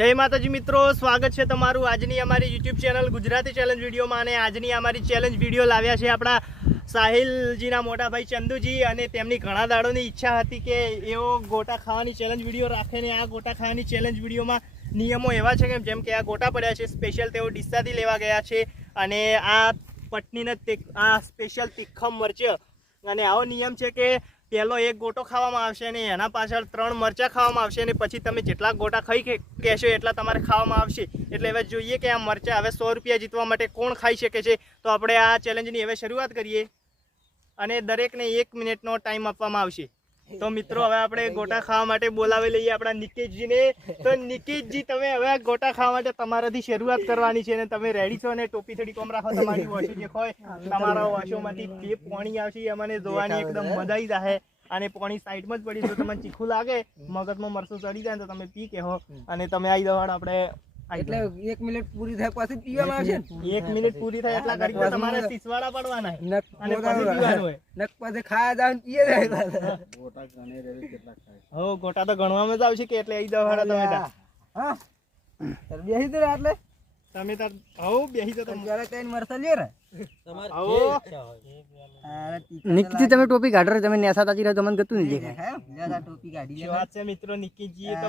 જય માતાજી મિત્રો, સ્વાગત છે તમારું આજની અમારી યુટ્યુબ ચેનલ ગુજરાતી ચેલેન્જ વિડીયોમાં. અને આજની અમારી ચેલેન્જ વિડીયો લાવ્યા છે આપણા સાહિલજીના મોટા ભાઈ ચંદુજી. અને તેમની ઘણા દાડોની ઈચ્છા હતી કે એઓ ગોટા ખાવાની ચેલેન્જ વિડીયો રાખે. ને આ ગોટા ખાવાની ચેલેન્જ વિડીયોમાં નિયમો એવા છે કે જેમ કે આ ગોટા પડ્યા છે સ્પેશિયલ તેઓ ડીસાથી લેવા ગયા છે. અને આ પટનીને આ સ્પેશિયલ તીખમ મરચા. અને આવો નિયમ છે કે પહેલો એક ગોટો ખાવામાં આવશે અને એના પાછળ 3 મરચાં ખાવામાં આવશે. અને પછી તમે જેટલા ગોટા ખાઈ કહેશો એટલા તમારે ખાવામાં આવશે. એટલે હવે જોઈએ કે આ મરચાં હવે 100 રૂપિયા જીતવા માટે કોણ ખાઈ શકે છે. તો આપણે આ ચેલેન્જની હવે શરૂઆત કરીએ અને દરેકને 1 મિનિટનો ટાઈમ આપવામાં આવશે. તો મિત્રો હવે આપણે ગોટા ખાવા માટે બોલાવી લઈએ આપણા નિકેશજીને. તો નિકેશજી, તમે હવે ગોટા ખાવા માટે તમારાથી શરૂઆત કરવાની છે. અને તમે રેડી છો? અને ટોપી થોડી કમ રાખો, તમારી વોશો જે હોય તમારા વોશોમાંથી બે પાણી આવશે, અમને જોવાની એકદમ મજા આવી જાય. અને પાણી સાઈડમાં જ પડી, જો તમને ચીખું લાગે, મગજમાં મરસું ચડી જાય તો તમે પી કહેવો. અને તમે આવી જાવ, આપણે એટલે 1 મિનિટ પૂરી થાય પછી પીવામાં આવશે. 1 મિનિટ પૂરી થાય એટલા કરી તમારે સીસવાડા પડવાના અને પછી પીવાનું હોય. નક પછી ખાયા જાવ ને પીએ જાય. ગોટા ગણે રેવી કેટલા ખાય. હો, ગોટા તો ગણવામાં જ આવશે કે એટલે આવી જાવ હાડા તમે તા. હા, તાર બેહી દે એટલે તમે તાર હો બેહી તો તમે જરા કઈ મરસા લે રે તમાર જે ઈચ્છા હોય. નિકિતજી તમે ટોપી કાઢો રે, તમે નેસા તાજી રહો, તમને ગતું નહીં દેખાય. જરા ટોપી કાઢી લે. વાત છે મિત્રો, નિકિતજી તો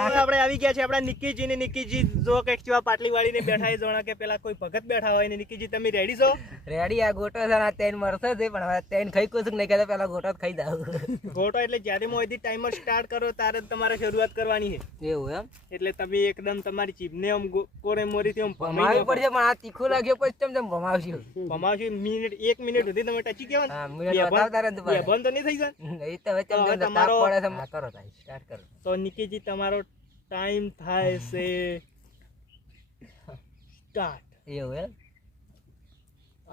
આપણે આવી ગયા છે આપણા નિકિતજી ને. નિકિતજી જો કઈક કેવા પાટલી વાળીને બેઠા છે, જોણા કે પેલા કોઈ ભગત બેઠા હોય ને. નિકિતજી તમે રેડી છો? રેડી. આ ગોટો છે, આ 3 મરસા છે, પણ હવે 3 ખાઈ કોશું નહીં કહેતા, પેલા ગોટો ખાઈ જાવ. ગોટો એટલે જ્યારે મોયથી ટાઈમર સ્ટાર્ટ કરો ત્યારે જ તમારે શરૂઆત કરવાની છે. એવું એમ? એટલે તમે એકદમ તમારી જીભને આમ કોરે મોરીથી આમ ભમાવી પડશે, પણ આ તીખું લાગ્યો પછી તમે ભમાવશો. ભમાવશો મિનિટ 1 મિનિટ સુધી તમે ટચી કેવા. હા, મિનિટ બતાવતા રહે તો બંધ તો નહીં થઈ જાય. નહીં તો હવે તમે તમારો પડે છે. કરો તાઈ સ્ટાર્ટ કરો. તો નિકિતજી તમારો ટાઈમ થાય છે સ્ટાર્ટ. એવું એમ?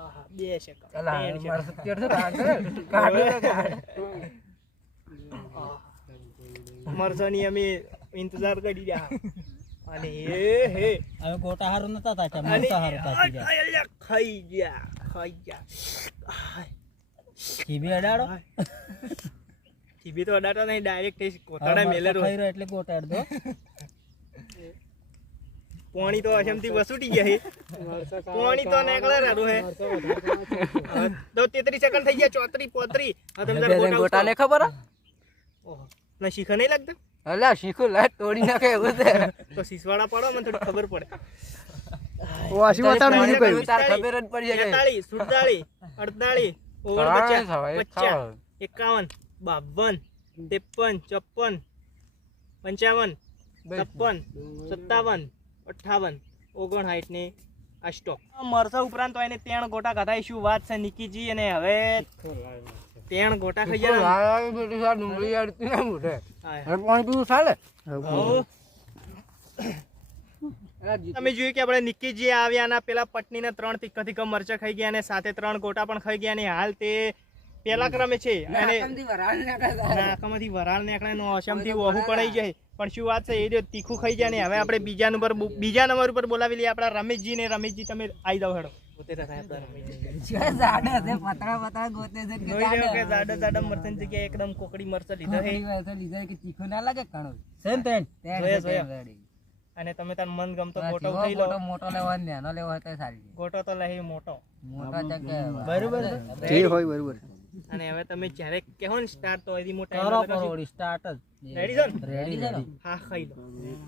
આહા, 2 સેકન્ડ. ચાલ મારો સત્યર તો કાઢો. મરસાની અમે ઇંતજાર કરી રહ્યા. અને હે હવે ગોટા હારું નતા તાચા, મરસા હારું તાચી ગયા. ખાઈ ગયા. જીભે અડાડો. જીભી તો અડાડો નહીં, ડાયરેક્ટ કોતડા મેલેરો ખાઈ રહ્યો એટલે ગોટા અડધો. પાણી તો અસમથી વસૂટી ગયા છે. પાણી તો નીકળે રહ્યું હે. તો 33 સેકન્ડ થઈ ગયા. 34 35. હવે તમે જરા ગોટા ને ખબર? ઓહો, ના શીખા નહીં લાગતા? અલા શીખું લા તોડી નાખે એવું છે. તો શીશવાડા પાડો, મને થોડી ખબર પડે. વાસી વાતાર નહીં કોઈ તાર ખબર જ પડી જાય. 43 47 48 49 50 51 52 53 54 57 58 59 ને આ સ્ટોક. મરસા ઉપરાંત તો એને 3 ગોટા ખાધા. શું વાત છે નિકીજી? અને હવે 3 ગોટા ખાઈ ગયા. ડુંગળી અડતી ના મોઢે પાણી પીવું ચાલે. તમે જોયું કે આપણે નિકીજી આવ્યા ના પેલા પટનીના 3 તીખા તીખા મરચા ખાઈ ગયા અને સાથે 3 ગોટા પણ ખાઈ ગયા. અને હાલ તે પેલા ક્રમે છે. અને નાકામાંથી વરાળ નીકળે નો અસમથી વહુ પડાઈ જાય. પણ શું વાત છે, એ તીખું ખાઈ જાય. ને હવે આપણે બીજા નંબર ઉપર બોલાવી લઈએ આપણા રમેશજી ને. રમેશજી તમે આવી જાવ હેડો. એકદમ કોકડી મરચા લીધા છે. તીખું ના લાગે કણો. અને તમે તાર મન ગમતો ગોટો ખાઈ લો. મોટો લેવો નાનો લેવો હોય તો સારી. ગોટો તો લઈ મોટો. બરોબર હોય બરોબર. અને હવે તમે જ્યારે કહો ને સ્ટાર્ટ તો એની મોટા કરો કરો સ્ટાર્ટ જ. રેડી છો ને? રેડી છે ને? હા, ખાઈ લો.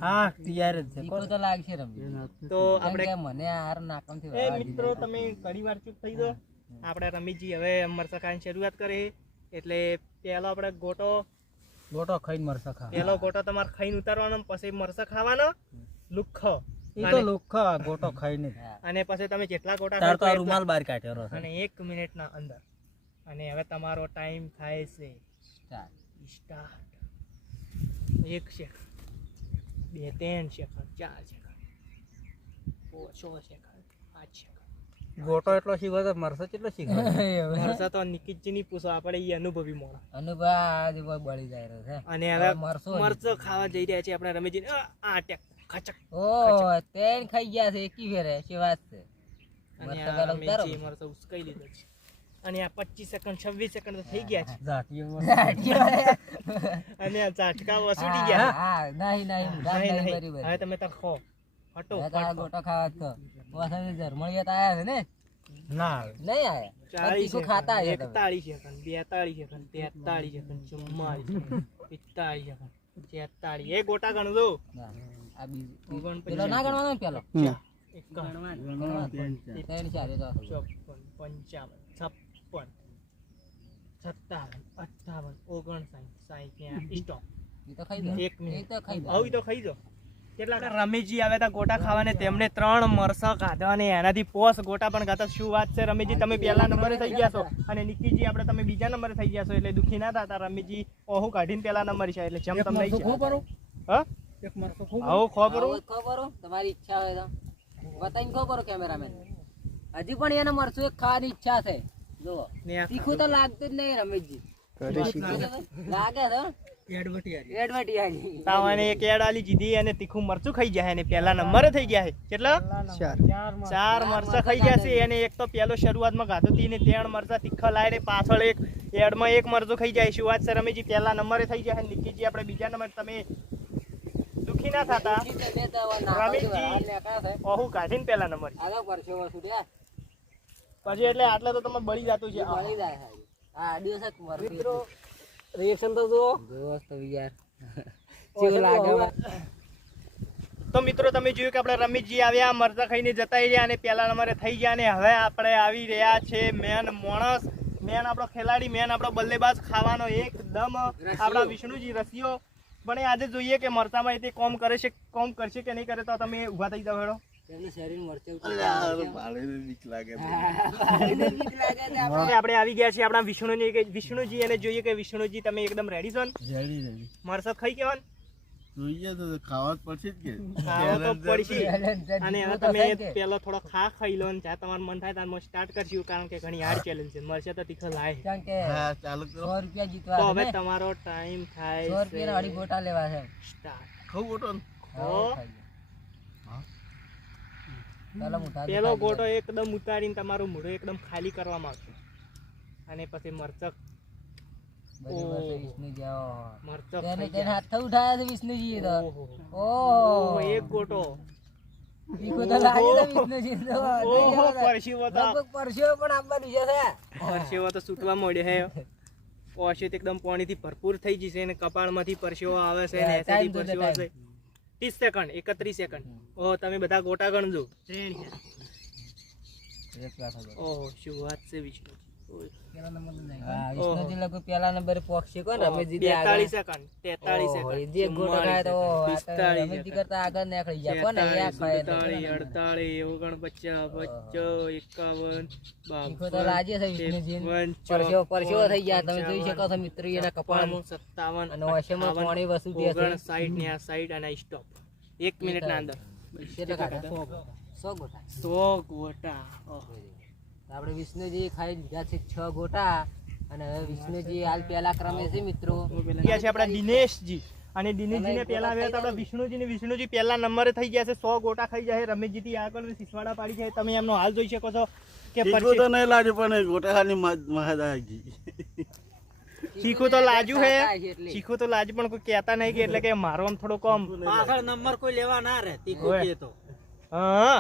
હા તૈયાર જ છે. તીખું તો લાગશે રમી. તો આપણે મને હાર નાકમથી એ મિત્રો તમે ઘણી વાર ચૂપ થઈ જાઓ. આપણે રમેશજી હવે મરચા ખાવાની શરૂઆત કરે. એટલે પહેલો આપણે ગોટો ખાઈને મરસા ખા. પહેલો ગોટો તમારે ખાઈને ઉતારવાનો, પછી મરચા ખાવાનો લુખ્ખો. ઈ તો લુખ્ખા ગોટો ખાઈને. અને પછી તમે જેટલા ગોટા તાર તો આ ખાવ રૂમાલ બહાર કાઢ્યો છે. અને 1 મિનિટના અંદર. અને હવે તમારો ટાઈમ થાય છે start. 1 second 2 3 second 4 second 6 second 8 second. ગોટો એટલો શીખો તો મરસા કેટલો શીખો? મરસા તો નિકિતજી ની પૂછો, આપણે એ અનુભવી મોણા. અનુભવ આજે બળી જાય રહ્યો છે. અને હવે મરચો ખાવા જઈ રહ્યા છે આપણા રમેશજી. આ ટેક ખચક. ઓ 3 ખાઈ ગયા છે એકી ફેરે. શું વાત છે? અને આ રમેશજી મરચો ઉસકાઈ લીધો છે. અને આ 25 સેકન્ડ 26 સેકન્ડ તો થઈ ગયા છે જાતીય અને આ ઝાટકા વસૂટી ગયા હા નહીં નહીં, નહીં. હવે તમે તો ખો ફટો ગોટા ખાવા તો વાસણ જર્મણીયા તો આયા છે ને ના નહીં આયા 40 ખાતા second 41 second 42 second 43 second 44 second 45 second 46 એ ગોટા ગણજો આ બીજું 49, પેલો ના ગણવાનો ને પેલો 51, ત્રણ ચાર એ તો 54, 55, 56, 57, 58, 60 સ્ટોપ એ તો ખાઈ દો 1 મિનિટ એ તો ખાઈ દો હવે તો ખાઈ દો કેટલા રમેશજી આવ્યા હતા ગોટા ખાવાને તેમને 3 મરસા ખાધા અને એનાથી 5 ગોટા પણ ખાતા શું વાત છે રમેશજી તમે પહેલા નંબરે થઈ ગયા છો અને નિકીજી આપણે તમે બીજા નંબરે થઈ ગયા છો એટલે દુખી ના થતા રમેશજી ઓહુ કાઢીને પહેલા નંબર છે એટલે જેમ તમને હા એક મરસો ખૂબ આવો ખબર ખબર તમારી ઈચ્છા હોય તો બતાવીને ખબર કેમેરામેન હજી પણ એને મરચું એક ખાવાની ઈચ્છા છે જો તીખું તો લાગતું જ નહીં રમેશજી લાગે છે એડવર્ટી આવી તાવાને એક એડ આલી જીધી અને તીખું મરચું ખાઈ જાય અને પહેલા નંબરે થઈ ગયા છે કેટલા 4 મરચા ખાઈ ગયા છે અને એક તો પહેલો શરૂઆતમાં ખાધો હતી ને 3 મરચા તીખા લાઈને પાછળ એક એડમાં એક મરચું ખાઈ જાય શું વાત છે રમેશજી પહેલા નંબરે થઈ ગયા નિકીજી આપણે બીજા નંબર તમે દુખી ના થતા રમેશજી ઓહુ કાઢીને પહેલા નંબર પછી એટલે આટલે તો તમે બળી જતું છે મિત્રો રિએક્શન તો જુઓ તો યાર કેવું લાગે તો મિત્રો તમે જોયું કે આપણે રમેશજી આવ્યા મરચા ખાઈને જતા રહ્યા અને પહેલા નંબરે થઈ ગયા અને હવે આપણે આવી રહ્યા છે મેન માણસ મેન આપણો ખેલાડી મેન આપણો બલ્લેબાજ ખાવાનો એકદમ આપણા વિષ્ણુજી રસિયો પણ આજે જોઈએ કે મરચામાં તે કોમ કરે છે કોમ કરશે કે નહીં કરે તો તમે ઊભા થઈ જાવ હેડો તેમનું શરીર મરચું આપણે આવી ગયા છીએ આપણા વિષ્ણુજી અને જોઈએ કે વિષ્ણુજી તમે એકદમ રેડી છો ને મરચા ખાઈ કેવા જોઈએ તો ખાવા જ પડશે જ કે ખાવા તો પડશે અને હવે તમે પેલો થોડો ખાઈ લો ને જ્યાં તમારું મન થાય ત્યાં સ્ટાર્ટ કરશું કારણ કે ઘણી હાર્ડ ચેલેન્જ છે મરચા તો તીખા લાય કારણ કે હા ચાલુ કરો 100 રૂપિયા જીતવા તો છે હવે ને તમારો ટાઈમ 100 થાય રૂપિયાના અઢી ગોટા લેવા છે સ્ટાર્ટ ખાવ ગોટો ચાલો મુઠા પેલો ગોટો એકદમ ઉતારીને તમારું મોઢું એકદમ ખાલી કરવામાં આવશે અને પછી મરચક વિષ્ણુજી મરચક તેને ખાઈ હાથ તો ઉઠાયા છે વિષ્ણુજી તો ઓહો. ઓહો એક ગોટો તીખું તો લાગે છે વિષ્ણુજી તો ઓહો પરસીવો તો લગભગ પરસેવો પણ આપવાનું છે પરસેવો તો છૂટવા મળ્યો હે ઓશિત એકદમ પાણીથી ભરપૂર થઈ જશે અને કપાળમાંથી પરસેવો આવે છે અને એસેથી પરસેવો આવે 30 સેકન્ડ 31 સેકન્ડ ઓહો તમે બધા ગોટા ગણજો ઓહો શું વાત છે વિષ્ણુ વિષ્ણુજી લોકો પહેલા નંબરે પહોંચશે કોણ રમેશજી દે 42 સેકન્ડ 43 સેકન્ડ જે ગોટા ખાય તો 45 રમેશજી કરતા આગળ નીકળી ગયા કોણ આ ખાય તો 48 49 તીખું તો લાગે છે વિષ્ણુજી 52 પરસેવો થઈ ગયા તમે જોઈ શકો છો મિત્રો એના કપાળમાં 57 અને ઓશેમાં પાણી વસુ દે છે 59 ને આ સાઈડ અને સ્ટોપ 1 મિનિટ ના અંદર કેટલા કાઢા 100 ગોટા 100 ગોટા ઓહો આપણે વિષ્ણુજી ખાઈ લીધા છે 6 ગોટા અને હવે વિષ્ણુજી હાલ પહેલા ક્રમે છે મિત્રો ગયા છે આપણા દિનેશજી અને દિનેશજીને પહેલા આવ્યા હતા આપણા વિષ્ણુજી પહેલા નંબરે થઈ ગયા છે 100 ગોટા ખાઈ જાય રમેશજી થી આગળ સિસવાડા પાડી છે તમે એમનો હાલ જોઈ શકો છો કે તીખું તો નહીં લાગ્યું પણ ગોટા ખાની મહાદા ગઈ ચીખું તો લાજુ હે ચીખું તો લાજુ પણ કોઈ કહેતા નહીં કે એટલે કે મારો આમ થોડો કમ પાછળ નંબર કોઈ લેવા ના રહે તીખું કે તો હા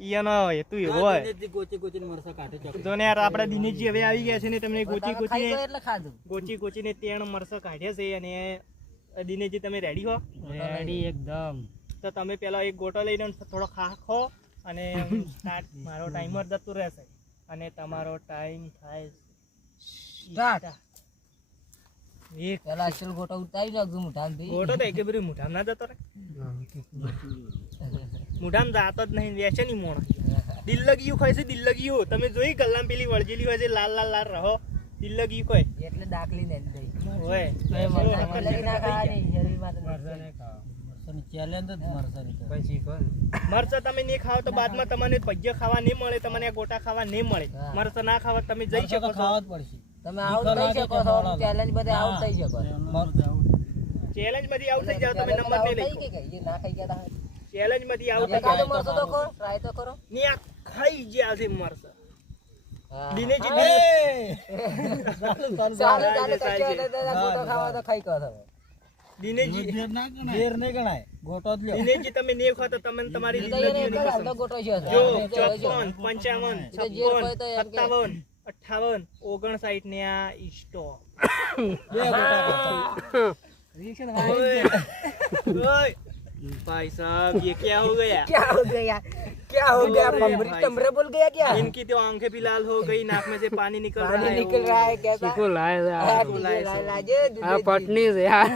ઈયાનો હેતુ એવો હોય દિનેશજી ગોચી ગોચીને મરસા કાઢે ચોકડી. જો ને યાર આપણા દિનેશજી હવે આવી ગયા છે ને તમને ખાઈ ગયો એટલે ખાધું ગોચીને 3 મરસા કાઢ્યા છે અને દિનેશજી તમે રેડી હો રેડી એકદમ તો તમે પેલા એક ગોટો લઈને થોડો ખો અને સ્ટાર્ટ મારો ટાઈમર જતું રહેશે અને તમારો ટાઈમ થાય સ્ટાર્ટ એક પેલા અસલ ગોટા ઉતારી નાખજો મુઠામાંથી ગોટો તો એકે બરી મુઠામ ના જતો રે મુઠામ જાતો જ નહીં વેચે નહીં મોણ દિલ્લગીયું ખાય છે દિલ્લગીયું તમે જોઈ ગલ્લામ પેલી વળજેલી હોય છે લાલ લાલ લાલ રહો દિલ્લગીયું ખાય એટલે દાખલી ને દઈ હોય મરચાં ના ખાવાની શરીરમાં તો મરસાની ચેલેન્જ જ મરસાની તો. મરચા તમે નહીં ખાવ તો બાદમાં તમને ભજીયા ખાવા નહીં મળે તમને આ ગોટા ખાવા નહીં મળે મરચા ના ખાવા તમે જઈ મરચાં શકો તો છો ખાવા જ પડશે. તમે આઉટ થઈ શકો છો ચેલેન્જ બધે આઉટ થઈ શકો ચેલેન્જ માંથી આઉટ થઈ જાવ તમે નંબર નહીં લઈ થઈ ગઈ ના ખાઈ ગયા ચેલેન્જ માંથી આઉટ તમે થઈ કાજો જાવ મરચો તો ખો ટ્રાય તો કરો ની આ ખાઈ ગયા છે મરચા હા. દિનેશજી ચાલુ ચાલુ ચાલે ચાલે, ચાલે ચાલે. ગોટો ખાવા તો ખાઈ કહો તમે. દિનેશજી ઘેર ના ગણાય. ઘેર નહીં ગણાય ગોટો જ લ્યો દિનેશજી તમે ને ખો તો તમને તમારી એ તો એને એક જ જિંદગીની હાલતો ગોટો છે. જો એ તો 54 55 એ તો જે હોય તો એમ કે 57 58 59 ને આ સ્ટોપ બે ગોટા કરતા. ओए भाई साहब ये क्या हो गया क्या हो गया क्या हो गया अरे पंबरी भाई टमरे बोल गया क्या इनकी तो आंखें भी लाल हो गई नाक में से पानी निकल रहा पानी है निकल रहा है कैसा चीकू लाए थे हाँ, यार। ठीक है, लाजे, आ पटनी से यार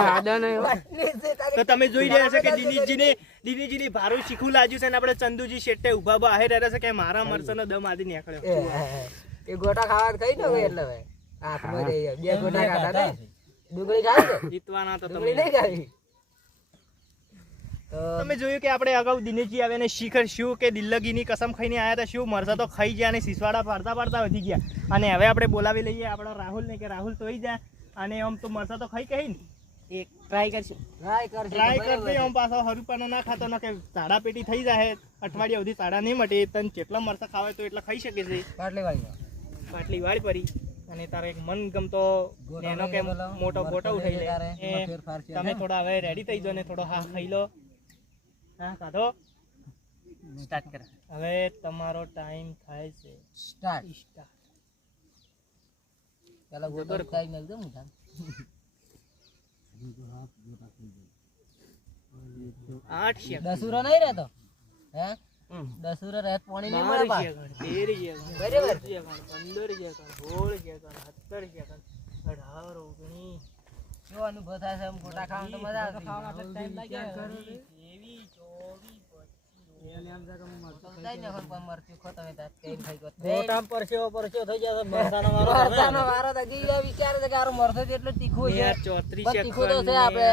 आदो नहीं पटनी से तारे તો તમે જોઈ રહ્યા છો કે દિનેશજીને ભારું શીખું લાગ્યું છે ને આપણે ચંદુજી શેટ્ટે ઊભા બહાર રહ્યા છે કે મારા મરચાનો દમ આદિ નીકળ્યો એ ગોટા ખાવા ખાઈ ન હોય એટલે ભાઈ હાથમાં રહી બે ગોટા ખાધા ને ડુંગળી ખાઈ છે જીતવાના તો ડુંગળી તમે નહીં ખાઈ તો તમે જોયું કે આપણે અગાઉ દિનેશજી આવ્યા ને શિખર શું કે દિલ્લગીની કસમ ખાઈને આવ્યા હતા શું મરસા તો ખાઈ ગયા અને સિસવાડા પાડતા પાડતા વધી ગયા અને હવે આપણે બોલાવી લઈએ આપણો રાહુલને કે રાહુલ તો ઈ જા અને આમ તો મરસા તો ખાઈ કહી ને એક ટ્રાય કરશું ટ્રાય કરશે ટ્રાય કરશે આમ પાછો હરુપાનો ના ખાતો ના કે સાડા પેટી થઈ જાય અઠવાડિયા સુધી સાડા નહીં મટે તને જેટલા મરસા ખાવે તો એટલા ખાઈ શકે છે પાટલી વાળી પાટલી વાળી પડી અને તારે એક મન ગમતો એનો કે મોટો ગોટો ઉઠાઈ લે એ તમે થોડા હવે રેડી થઈ જાઓ ને થોડો હા ખાઈ લો હા કાઢો સ્ટાર્ટ કર હવે તમારો ટાઈમ થાય છે સ્ટાર્ટ સ્ટાર્ટ પેલા ગોટો ખાઈ નાખ દો મુઠા 8 સેકન્ડ દસુરો નહીં રહેતો હે દસુરો રહેત પાણી નહીં મળે 12 સેકન્ડ 13 સેકન્ડ બરાબર 15 સેકન્ડ 16 સેકન્ડ 17 સેકન્ડ 18 19 કેવો અનુભવ થાય છે આમ ગોટા ખાવાનું તો મજા આવતી ટાઈમ લાગે 23 ગોટામાં પરસેવો થઈ જશે મરસાનો વારો મરસો તીખું છે 34 બસ તીખું તો છે આપણે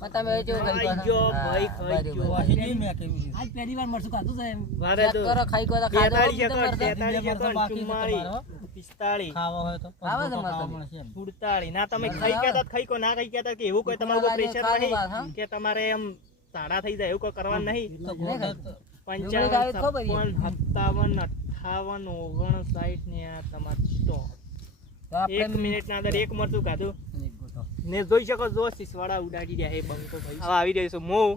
પણ તમે હવે કેવું ખાઈ ખાઈ ગયો, ભાઈ, ખાઈ ગયો. વાસી નહીં મેં કેવી રીતે. આજ પહેલી વાર મરસું ખાધું છે એમ વારે તો કરો ખાઈ ગયો તો ખાધો 43 મરસું. સેકન્ડ 43 સેકન્ડ 44 45 ખાવા હોય તો ખાવા છે ખાવા મરસાં. મળશે એમ. 47 ના તમે ખાઈ ગયા તા ખાઈ કો ના ખાઈ ગયા તા કે એવું કોઈ તમારું કોઈ પ્રેશર ખાવાનું વાત, હા? નહીં કે તમારે એમ સાડા થઈ જાય એવું કોઈ કરવાનું નહીં તો ગોટા તો 55 ખાવી તો ખબર 57 58 59 ને આ તમારો સ્ટોપ તો આપણે 1 મિનિટ ના અંદર એક મરચું ખાધું એક ગોટો. ને જોઈ શકો જો સિસવાડા ઉડાડી રહ્યા એ બંકો ભાઈ હવે આવી રહ્યો છું હું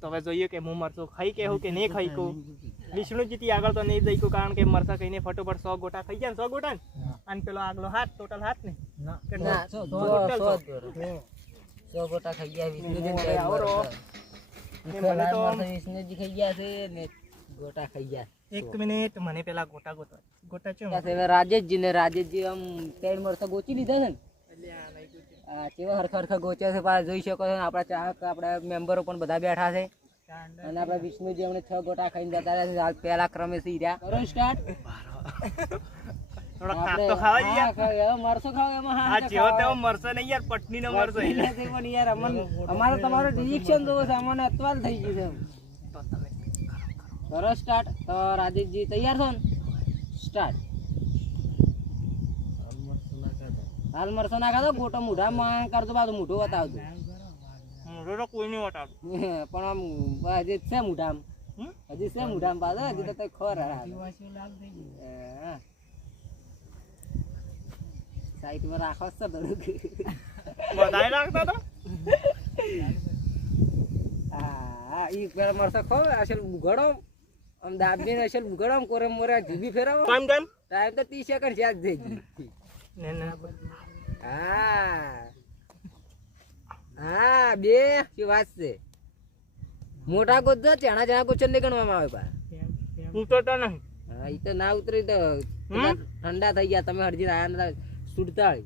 તો હવે જોઈએ કે હું મરચું ખાઈ કેવું કે નહીં ખાઈ કહું વિષ્ણુજીથી આગળ તો નહીં જઈ કહું કારણ કે મરચા કહીને ફટોફટ 100 ગોટા ખાઈ ગયા ને 100 ગોટા ને અને પેલો આગલો હાથ ટોટલ હાથ ને ના. કેટલો? ના, ટોટલ સો 100. ગોટા ખાઈ ગયા વિષ્ણુજી હવે આવરો. ને મને તો આમ- વિષ્ણુજી ખાઈ ગયા છે ને ગોટા ખાઈ ગયા એક મિનિટ મને પેલા ગોટા ગોટા છે ત્યાં હવે રાજેશજી આમ તેલ મરસા ગોચી લીધા છે ને એટલે આ નહીં ગોચ્યું. આ કેવા હરખા ગોચ્યા છે પાછા જોઈ શકો છો ને આપણા ચાહક આપણા મેમ્બરો પણ બધા બેઠા છે અને આપણા વિષ્ણુજી અમને 6 ગોટા ખાઈને જતા રહ્યા છે હાલ પહેલા ક્રમે સી રહ્યા કરો સ્ટાર્ટ થોડો કાપ તો ખાવા જ યાર મરસો ખાવ એમાં આ જેવો તેવો મરસો નહીં યાર પટનીનો મરસો એટલે. પણ યાર અમારે તમારો ડિરેક્શન જોવો છે અમને અત્વાલ થઈ ગયું છે તો તમે કરો સ્ટાર્ટ તો રાજેશજી તૈયાર છો ને સ્ટાર્ટ હાલ મરસો ના ખાધો ગોટો મૂઢામાં કરતો પાછું મૂઠું બતાવતું મોઢું તો કોઈ નહીં વટાડું. પણ આમ હજી છે મૂઢામ હમ? હજી છે મૂઢામ પાછો હજી તો તઈ ખોર સાઈડમાં રાખો છો થોડુંક બધાય રાખતા તો હા ઈ પેલા મરસો ખો અસલ ઉઘાડો આમ દાબીને અસલ ઉઘાડો આમ કોરે મોરે જીભી ફેરવો ટાઈમ ટાઈમ ટાઈમ તો 30 સેકન્ડ જ્યાં જ થઈ ગઈ ને ને હા હા બે શું વાત છે મોટા ગોત ચણા ગોચર નહીં ગણવામાં આવે પા ઉતરતા નહીં હા ઈ તો ના ઉતરી તો પેલા ઠંડા થઈ ગયા તમે હરજી આયા 47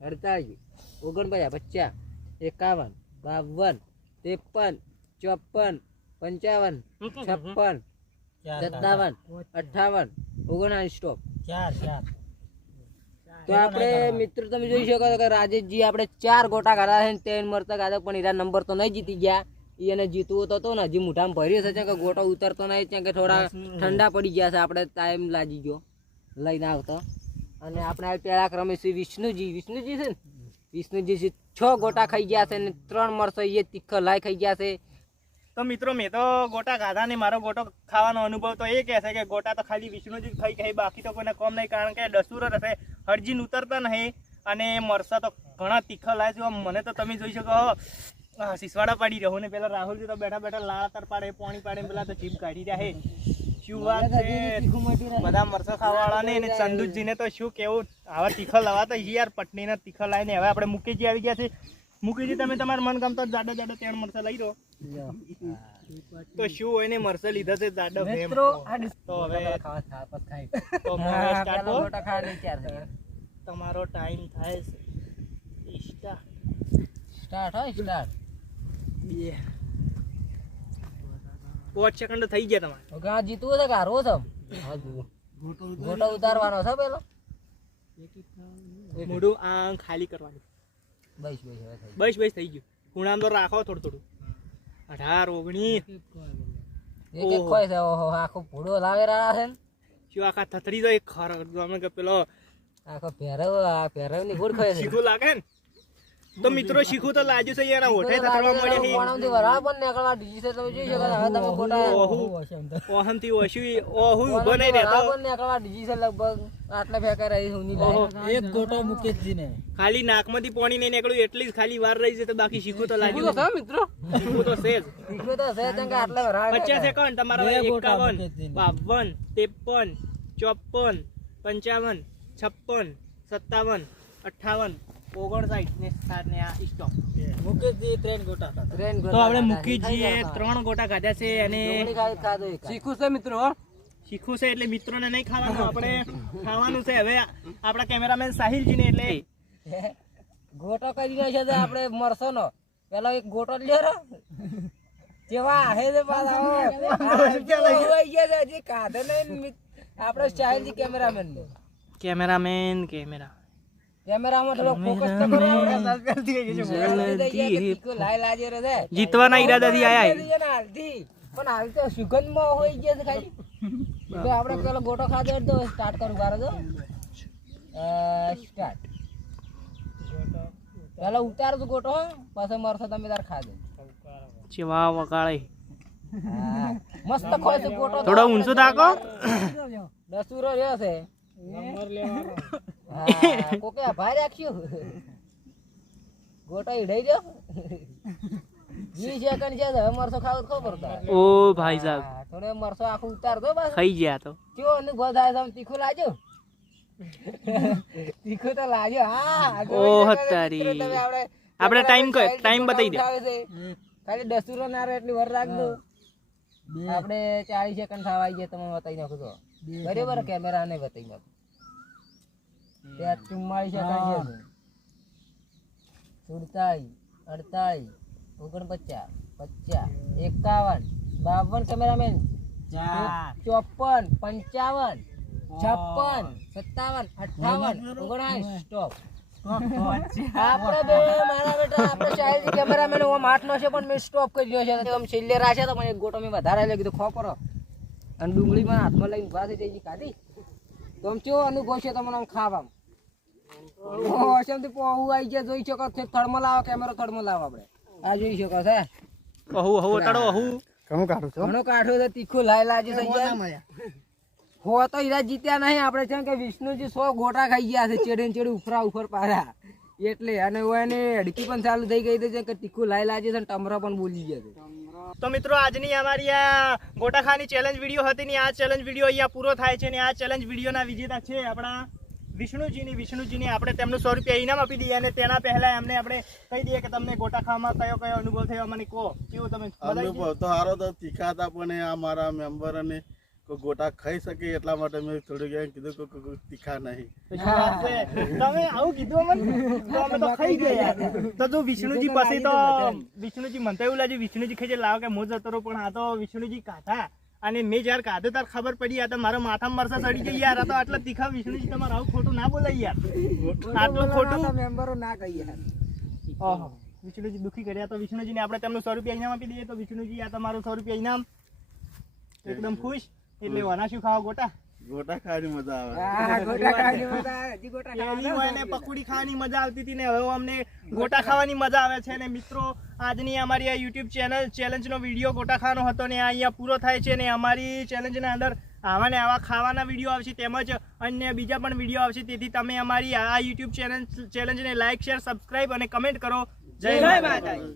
48 49 50 51 52 53 54 55 56 57 58 59 સ્ટોપ ચાર તો આપણે મિત્રો તમે જોઈ શકો છો કે રાજેશજી આપણે 4 ગોટા ખાધા છે 3 મરતા ખાધા પણ એના નંબર તો નહીં જીતી ગયા એને જીતવું તો ને હજી મુઠામાં ભર્યો છે કે ગોટો ઉતરતો નહીં ત્યાં કે થોડા ઠંડા પડી ગયા છે આપણે ટાઈમ લાગી ગયો લઈને આવતો અને આપણે આ પહેલા ક્રમે છે વિષ્ણુજી છે ને વિષ્ણુજી 6 ગોટા ખાઈ ગયા છે ને 3 મરસો એ તીખા લાઈ ખાઈ ગયા છે તો મિત્રો મેં તો ગોટા ખાધા ને મારો ગોટો ખાવાનો અનુભવ તો એ કહે છે કે ગોટા તો ખાલી વિષ્ણુજી જ ખાઈ ખાઈ, બાકી તો કોઈને કોમ નહીં, કારણ કે ડસુરો રહેશે, હરજીન ઉતરતા નહીં અને મરસા તો ઘણા તીખા લાગે છે. મને તો તમે જોઈ શકો સિસવાડા પાડી રહ્યો ને પેલા રાહુલજી તો બેઠા બેઠા લાળાતર પાડે, પાણી પાડે, પેલા તો જીભ કાઢી રહ્યા છે. શું વાત છે બધા મરસા ખાવાવાળાને અને ચંદુજીને તો શું કેવું, આવા તીખા લવાતા યાર પટનીના તીખા લાવીને. હવે આપણે મુકેશજી આવી ગયા છે. મુકેશજી તમે તમારા મન ગમતો જાડા જાડા ત્રણ મરસા લઈ દો તો શું હોય ને મરસા લીધા છે જાડા ભેમ. તો હવે તો હવે start કરો. તમારો ટાઈમ થાય છે સ્ટાર્ટ હોય સ્ટાર્ટ. 5 સેકન્ડ થઈ ગયા તમારે. ઓકે આ જીતવું છે કે હારવું છે? ગોટો ઉતારવાનો છે પેલો. મોઢું આંખ ખાલી કરવાનું. બસ બસ હવે થઈ બસ બસ થઈ ગયું. ખૂણામાં તો રાખો થોડું થોડું. 18 19 એક એક ખોય છે. ઓહો આખો ભૂડો લાવે રહ્યા છે ને. શું આખા થથડી તો એક ખર અમે કે પેલો આખો પહેરવ ની ભૂડ ખોય છે. શીખું લાગે ને. તો મિત્રો શીખું તો લાગ્યું છે યાર, ઓઠે થથડવા મળે છે. વણામથી વરાળ પણ નીકળવા દીધી છે. તમે જોઈ શકો હવે તમે ગોટા ઓહમથી ઓશું ઓહું ઊભો નહીં રહેતો. વરાળ પણ નીકળવા દીધી છે લગભગ આટલા ફેંકા રહી છે ઊની લાઈન. એક ગોટો મુકેશજી ને ખાલી નાકમાંથી પાણી નહીં નીકળ્યું એટલી જ ખાલી વાર રહી છે, તો બાકી શીખું તો લાગ્યું છે. મિત્રો શીખું તો છે જ. દીકરો તો છે કેમ કે આટલા વરાળ 50 સેકન્ડ તમારા. 51 52 53 54 55 56 58 59 ને 60 ને આ સ્ટોપ. મુકેશજી 3 ગોટા હતા. ટ્રેન તો આપણે મુકીજીએ 3 ગોટા ખાધા છે અને ખાધો એક. શીખું છે મિત્રો. શીખવું છે એટલે મિત્રોને નહીં ખાવાનું, આપણે ખાવાનું છે. હવે આપણા કેમેરામેન સાહિલજીને એટલે ગોટો કરી રહ્યો છે તો આપણે મરસો નો પેલો એક ગોટો લ્યો રો જેવા હે છે પાછા હજી કાઢે નહીં આપણે સાહિલજી કેમેરામેન ને. કેમેરામાં થોડો ફોકસ તો કરો. લાઈ લાજે રે છે જીતવાના ઈરાદાથી આયા. પણ હાલ તો સુગંધમાં હોય ગયા છે ખાલી. તો આપણે પેલો ગોટો ખાધો તો સ્ટાર્ટ કરું બાર તો સ્ટાર્ટ. પેલો ઉતાર તો ગોટો પછી મરસો તમે તાર ખાધો. ચેવા વગાડે હા, મસ્ત ખોય છે ગોટો. થોડો ઊંચો તાકો. દસુરો રહ્યો છે. હા કોકે ભાઈ રાખ્યું ગોટો ઈડાઈ ગયો. 20 સેકન્ડ છે હવે મરસો ખાવ તો ખબર પડતા. ઓ ભાઈ સાહેબ થોડે મરસો આખું ઉતાર દો બસ. ખાઈ ગયા તો કેવો અનુભવ થાય છે? તીખું લાગ્યો? તીખું તો લાગ્યો. હા ઓહ તારી. આપણે ટાઈમ બતાવી દે. ખાલી દસુરો ના રહે એટલી વાર રાખજો. આપણે 40 સેકન્ડ થવા આવી ગયા તમે બતાવી નાખો તો બરાબર. કેમેરા ને બતાવી નાખો. 44 સેકન્ડ છે. 47 48 49 50 51 52 કેમેરામેન 54 55 56 57 58 59 સ્ટોપ. આપણે બે મારા બેટા આપણે ચાઇલ્ડ કેમેરામેન ઓમ 8 નો છે પણ મેં સ્ટોપ કરી દીધો છે. આમ છેલ્લે રાશે તો મને એક ગોટો મેં વધારે લઈ કીધું ખો કરો અને ડુંગળી માં હાથમાં લઈને ઉભા થઈ જઈ કાઢી. તો આમ કેવો અનુભવ છે તમને આમ ખાવામાં? ઓશમથી પોહું આવી ગયા જોઈ શકો. થર્મલ લાવો, કેમેરો થર્મલ લાવો. આપણે આ જોઈ શકો છે. ઘણું કાઢું તો તીખું લાઈ લાજી થઈ ગયા. હો તો હીરા જીત્યા નહીં આપણે. છે કે વિષ્ણુજી 100 ગોટા ખાઈ ગયા છે ચેડે ચેડે ઉફરા ઉપર પાડ્યા એટલે. અને એને હડકી પણ ચાલુ થઈ ગઈ છે કે તીખું લાઈ લાજી છે અને ટમરો પણ બોલી ગયા છે. તો મિત્રો આજની અમારી આ ગોટાખાની ચેલેન્જ વિડીયો હતી ને આ ચેલેન્જ વિડીયો અહીંયા પૂરો થાય છે ને આ ચેલેન્જ વિડીયોના વિજેતા છે આપણા વિષ્ણુજીની આપણે તેમને 100 રૂપિયા ઇનામ આપી દઈએ અને તેના પહેલા એમને આપણે કહી દઈએ કે તમને ગોટા ખાવામાં કયો કયો અનુભવ થયો મને કહો. કેવું તમે અનુભવ તો સારો તો તીખા હતા પણ આ મારા મેમ્બર અને કોઈ ગોટા ખાઈ શકે એટલા માટે મેં થોડું કીધું કે તીખા નહીં. તમે આવું કીધું અમને તો અમે તો ખાઈ ગયા યાર. તો જો વિષ્ણુજી પાસે તો વિષ્ણુજી મને તો એવું લાગ્યું વિષ્ણુજી ખાઈ લાવો કે મોજ જતો પણ આ તો વિષ્ણુજી ખાધા અને મેં જયારે કાધું તાર ખબર પડી. આ તો મારો માથામાં મરસા સડી ગઈ યાર. આ તો આટલા તીખા વિષ્ણુજી તમારે આવું ખોટું ના બોલાય યાર. આટલું ખોટું મેમ્બરો ના કહી યાર. ઓહો વિષ્ણુજી દુખી કર્યા. તો વિષ્ણુજીને આપણે તેમનું 100 રૂપિયા ઇનામ આપી દઈએ. તો વિષ્ણુજી આ તમારું 100 રૂપિયા ઇનામ એકદમ ખુશ. એટલે વના શું ખાવા ગોટા ગોટા ખાવાની મજા આવે પહેલી હોય ને પકોડી ખાવાની મજા આવતી હતી ને હવે અમને ગોટા ખાવાની મજા આવે છે. ને મિત્રો આજની અમારી આ યુટ્યુબ ચેલેન્જનો વિડીયો ગોટા ખાવાનો હતો ને આ અહીંયા પૂરો થાય છે. ને અમારી ચેલેન્જના અંદર આવા ને આવા ખાવાના વિડીયો આવશે તેમજ અન્ય બીજા પણ વિડીયો આવશે. તેથી તમે અમારી આ યુટ્યુબ ચેલેન્જને લાઈક શેર સબસ્ક્રાઈબ અને કમેન્ટ કરો. જય માતાજી.